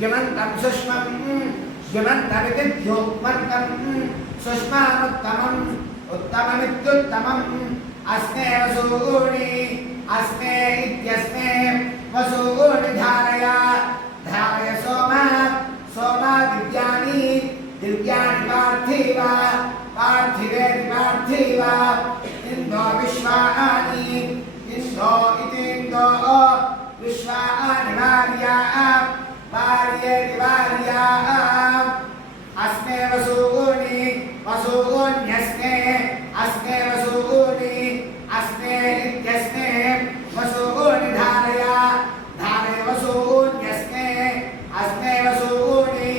यमन्तं सुष्मं यमन्तमिति द्योक्मन्तं सुष्मामुत्तमम् उत्तममित्युत्तमम् अस्मे वसूनि अस्मे इत्यस्मे वसूनि धारय धारय सोमा सोमा दिव्यानि दिव्यानि पार्थिव पार्थिवेति पार्थिव इन्दो विश्वानि इन्दो इतीन्दो विश्वानि वार्याः वार्येति वार्याः अस्मे वसूनि वसून्यस्मे अस्मे वसूनि अस्मे इत्यस्मे वसूनि धारय धारय वसून्यस्मे अस्मे वसूनि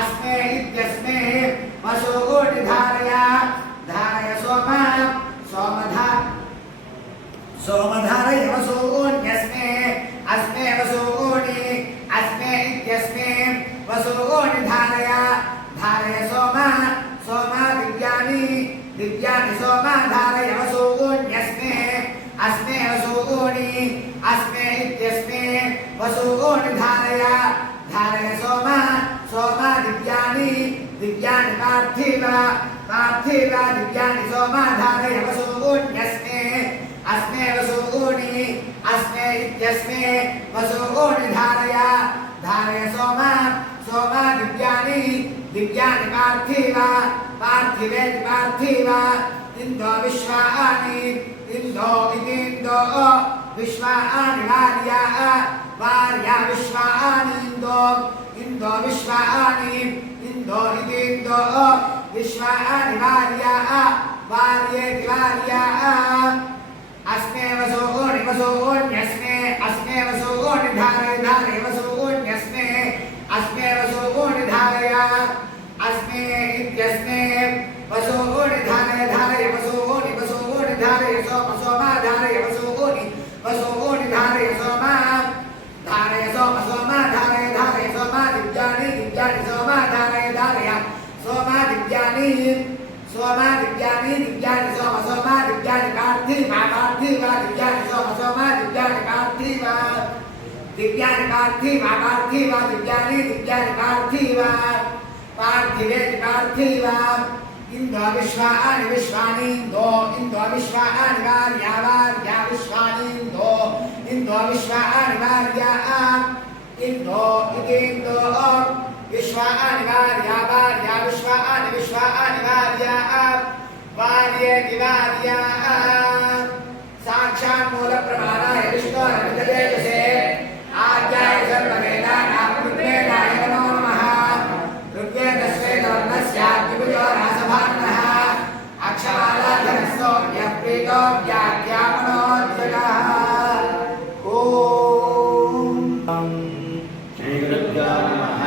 अस्मे इत्यस्मे वसूनि धारय धारय सोमा सोमधा सोमधारय वसून्यस्मे अस्मे वसूनि अस्मे इत्यस्मे वसूनि धारय धारय सोमा सोमा दिव्यानि दिव्यानि सोमा धारय वसून्यस्मे अस्मे वसूनि अस्मे इत्यस्मे वसूनि धारय धारय सोमा सोमा दिव्यानि दिव्यानि पार्थिव पार्थिव दिव्यानि सोमा धारय वसून्यस्मे अस्मे वसूनि अस्मे इत्यस्मे वसूनि धारय धारय सोमा सोमा दिव्यानि दिव्यानि पार्थिव पार्थिवेति पार्थिव इन्दो विश्वानि इन्दो इतीन्दो विश्वानि वार्याः वार्या विश्वानि इन्दो इन्दो विश्वानि इन्दो इतीन्दो विश्वानि वार्याः वार्येति वार्याः अस्मे वसूनि वसून्यस्मे अस्मे वसूनि धारय धारय वसून्यस्मे अस्मे वसूनि धारय अस्मे इत्यस्मे वसूनि धारय धारय वसूनि वसूनि धारय सोम सोमा धारय वसूनि वसूनि धारय सोमा धारय सोम सोमा धारय धारय सोमा दिव्यानि दिव्यानि सोमा धारय धारय सोमा दिव्यानि सोमा दिव्यानि दिव्यानि सोम सोमा दिव्यानि पार्थिव पार्थिव दिव्यानि सोम सोमा दिव्यानि पार्थिव दिव्यानि पार्थिव पार्थिव दिव्यानि दिव्यानि पार्थिव पार्थिवेति पार्थिव इन्दो विश्वानि विश्वानि इन्दो इन्दो विश्वानि वार्या वार्या विश्वानि इन्दो इन्दो विश्वानि वार्याः इन्दो इतीन्दो विश्वानि वार्या वार्या विश्वानि विश्वानि वार्याः वार्येति वार्याः साक्षात् मूलप्रमाणाय विष्णोरमिततेजसे आद्याय सर्ववेदानां ऋग्वेदाय नमो नमः ऋग्वेदस्वेदवर्णस्याग्निभुजो रासभान्नः अक्षमालाधनस्तोऽप्यप्रीतो व्याख्यामनोऽध्यगः ॐ श्रीगुरुभ्यो नमः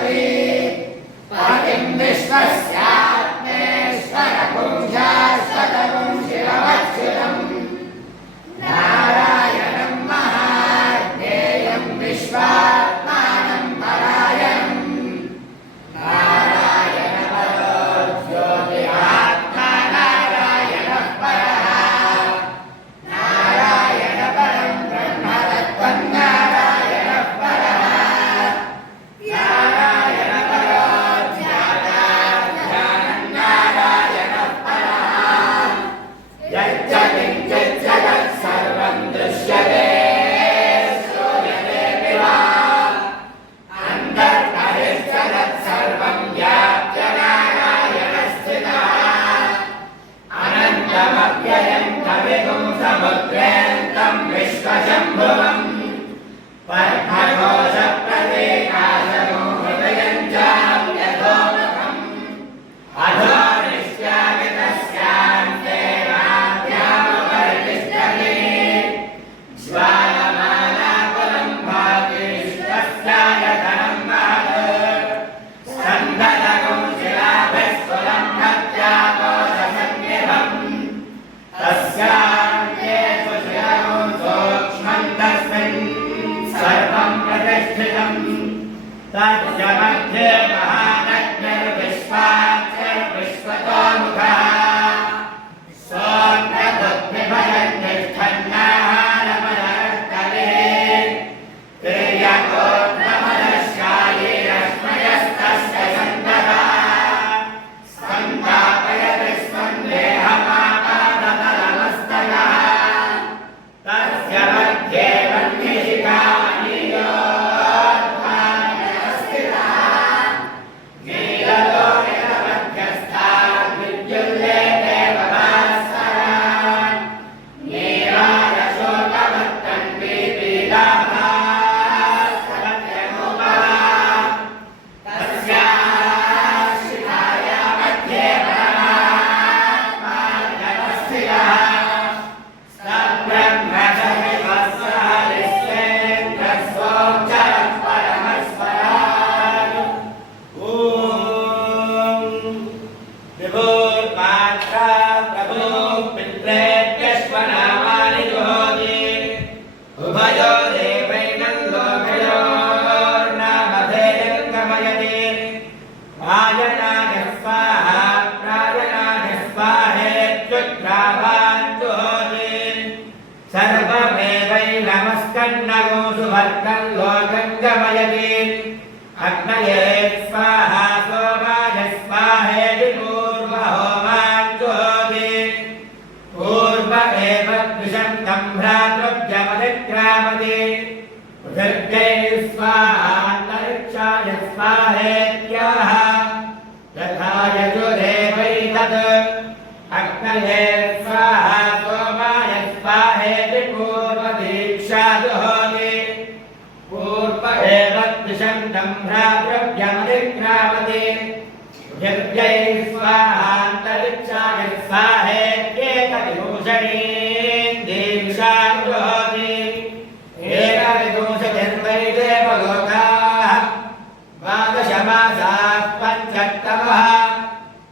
सरस्वती पतिं विश्वस्यात्मेश्वरपुंसाश्वतपुंशिरमच्युतम् नारायणं महाज्ञेयं विश्वात्मानं परायणम् नारायणपरो ज्योतिरात्मा नारायणः परः नारायणपरं ब्रह्म तत्त्वं नारायणः परः नारायणपरो ज्ञाता ज्ञानं नारायणः परः यच्च किञ्चित् जगत् सर्वं दृश्यते श्रूयते विवा अन्तर्बहिश्चरत् सर्वं व्याप्य नारायणस्थितः अनन्तमव्ययं कविगुं समुद्रेऽन्तं विश्वशम्भुवम् पद्मघोषप्रतीकाशगो हृदयं चाप्यधोमुखम् अधो निश्यामि तस्यान्ते नाद्यामुपरितिष्ठति ज्वालमालाकुलं भाति विश्वस्यायतनं महत् स्कन्दलगं शिलाभिस्फुलं हत्याकोशसन्निभम् तस्यान्ते सुशिलगं सूक्ष्मं तस्मिन् सर्वं प्रतिष्ठितम् तस्य मध्ये महानग्निर्विश्वाक्षरविश्वतोमुखः सोऽन्नबुद्धिभयन्निष्ठन्नाहारमनस्तले तिर्यकोऽन्नमनश्यायी रश्मयस्तस्य सन्ततः सन्तापयति स्मन्देहमापादतलमस्तकः तस्य मध्ये वह्निशिखानीयोऽध्वानस्थितः नीललोहितमध्यस्थात् विद्युल्लेखेव भास्वरात् नीलायशोकमत्तन्वी पीताभास्वरत्यनुपः तस्याः शिखाया मध्ये परमात्मा व्यवस्थितः उभयो देवैनं लोकयोर्नामधेयं गमयति प्रायणाय स्वाहा प्रायणाय स्वाहेत्युत्थावान् जुहोति सर्वमेवैनमस्कन्नगो सुभर्गं लोकं गमयति अग्नये स्वाहा सोमाय स्वाहेति पूर्वहोमान् जुहोति पूर्व एव द्विषन्तं भ्रातृव्यमतिक्रामति पृथिव्यै स्वाहान्तरिक्षाय स्वाहेत्याह यथा यजुरेवैतत् अग्नये स्वाहा सोमाय स्वाहेति पूर्वदीक्षा जुहोति पूर्व एव द्विषन्तं भ्रातृव्यमतिक्रामति पृथिव्यै स्वाहान्तरिक्षाय स्वाहेत्येकविभूषणीं दीक्षां जुहोति एकविभूषतिर्वै देवलोकाः द्वादशमासाः पञ्चत्तमः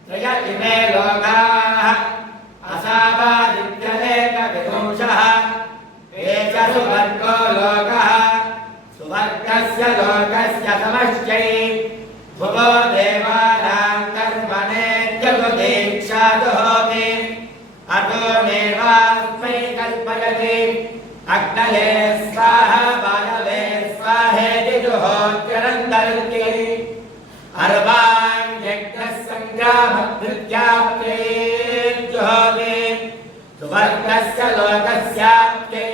त्रय इमे लोकाः असावादित्यनेकविभूषः एष सुवर्गो लोकः सुवर्गस्य लोकस्य समश्चै भुवो देवानां कर्मणेत्यनुदीक्षा जुहोति अतो निर्वास्मै कल्पयति अग्नये स्वाहा वायवे स्वाहेति जुहोत्यनन्तरिति अर्वान् यज्ञः सङ्ग्रामकृत्याप्त्यै जुहोति सुवर्गस्य लोकस्याप्त्यै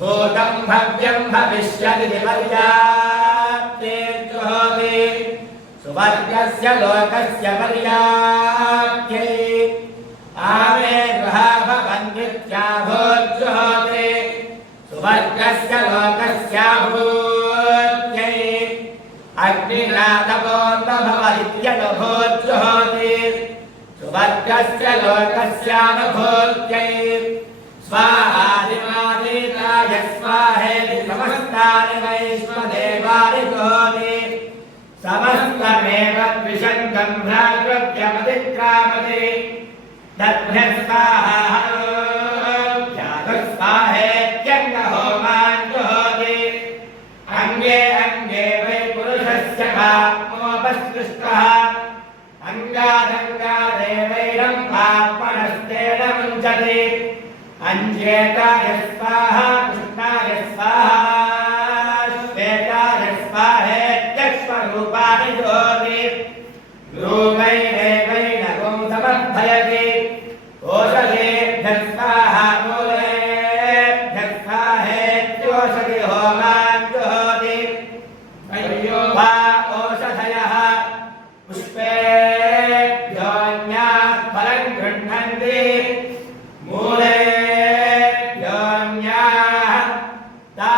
भूतं भव्यं भविष्यति पर्याप्त्यै जुहोति सुवर्गस्य लोकस्य पर्याप्त्यै आमे गृहा भवन्नित्याभूज्जुहोति सुवर्गस्य लोकस्याभूत्यै अग्निनाथपोर्वभवदित्यनुभूज्जुहोति सुवर्गस्य लोकस्यानुभूत्यै स्वाहादिमादिताय स्वाहेति समस्तानि वैश्वदेवानि जुहोति समस्तमेव द्विषङ्गं भ्रातृव्यमतिक्रामति तद्भ्यस्ताः ध्यातस्ताहेत्यङ्गहोमान् जुहोति अङ्गे अङ्गे वै पुरुषस्य पाप्मोपसृष्टः अङ्गादङ्गादेवैरं पाप्मनस्तेन मुञ्चति अञ्जेताय स्वाहा कृष्णाय स्वाहा श्वेताय स्वाहेत्यक्ष्मरूपाणि जुहोति रूपैरेवैरगुं समर्थयति ओषधेभ्यः स्वाहा मूलेभ्यः स्वाहेत्योषधि होमान् जुहोति वा ओषधयः पुष्पेभ्योऽन्यात् फलं गृह्णन्ति मूलेभ्योऽन्याः ता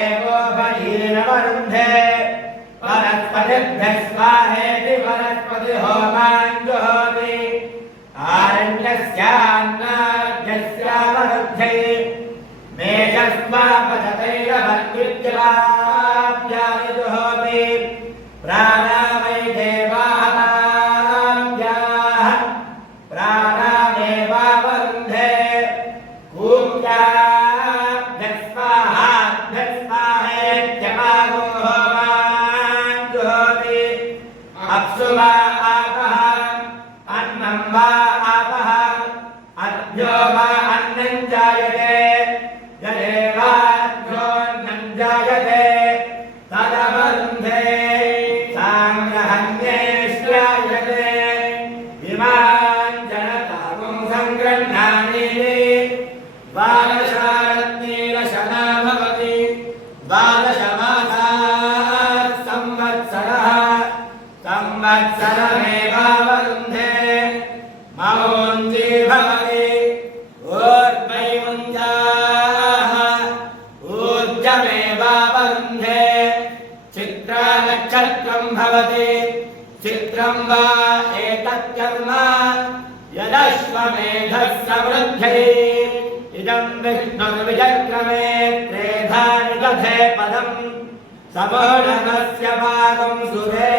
एवोपजीनवरुन्धे वनस्पतिभ्यः स्वाहेति वनस्पतिहोमान् जुहोति आरण्यस्यान्नाद्यस्यावरुद्धे मेषस्वापचतैरवद्विद्यवाभ्यानि जुहोति प्राणा वै देवाः प्राणामेवावरुन्धे कूप्याभ्यः स्वाहाभ्यः स्वाहेत्यमागो होमान् जुहोति अप्सु वा आपः अन्नं वा आपः अभ्यो वा अन्नं जायते यदेवाभ्योऽन्नं जायते तदवरुन्धे साङ्ग्रहण्येष्यायते इमान् जनतामुं सङ्गृह्णानि द्वादशारत्नीरशना भवति द्वादशमासाः संवत्सरः संवत्सरमेवावरुन्धे मौञ्जी भवति ऊर्ध्वैमुञ्जाः ऊर्जमेवावरुन्धे चित्रानक्षत्रं भवति चित्रं वा एतत्कर्म यदश्वमेधः समृद्ध्यै इदं विष्णुर्विचक्रमे त्रेधा निदधे पदम् समूढमस्य पादं सुरे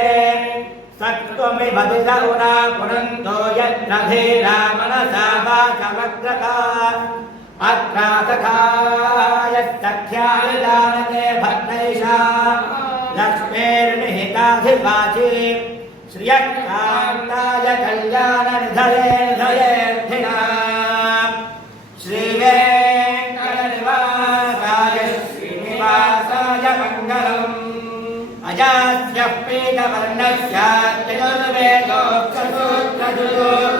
सत्त्वमिव दिदुना पुनन्तो यत्र धीरा मनसा वाचवक्रता अत्रातकाय सख्यानि जानते भक्तैषा लक्ष्मीर्निहिताधिवाची श्रियकान्ताय कल्याणनिधये निधयेऽर्थिनाम् श्रीवेङ्कटनिवासाय श्रीनिवासाय मङ्गलम् अजास्य पीतवर्णस्य चतुर्वेदोक्तसूत्रजुः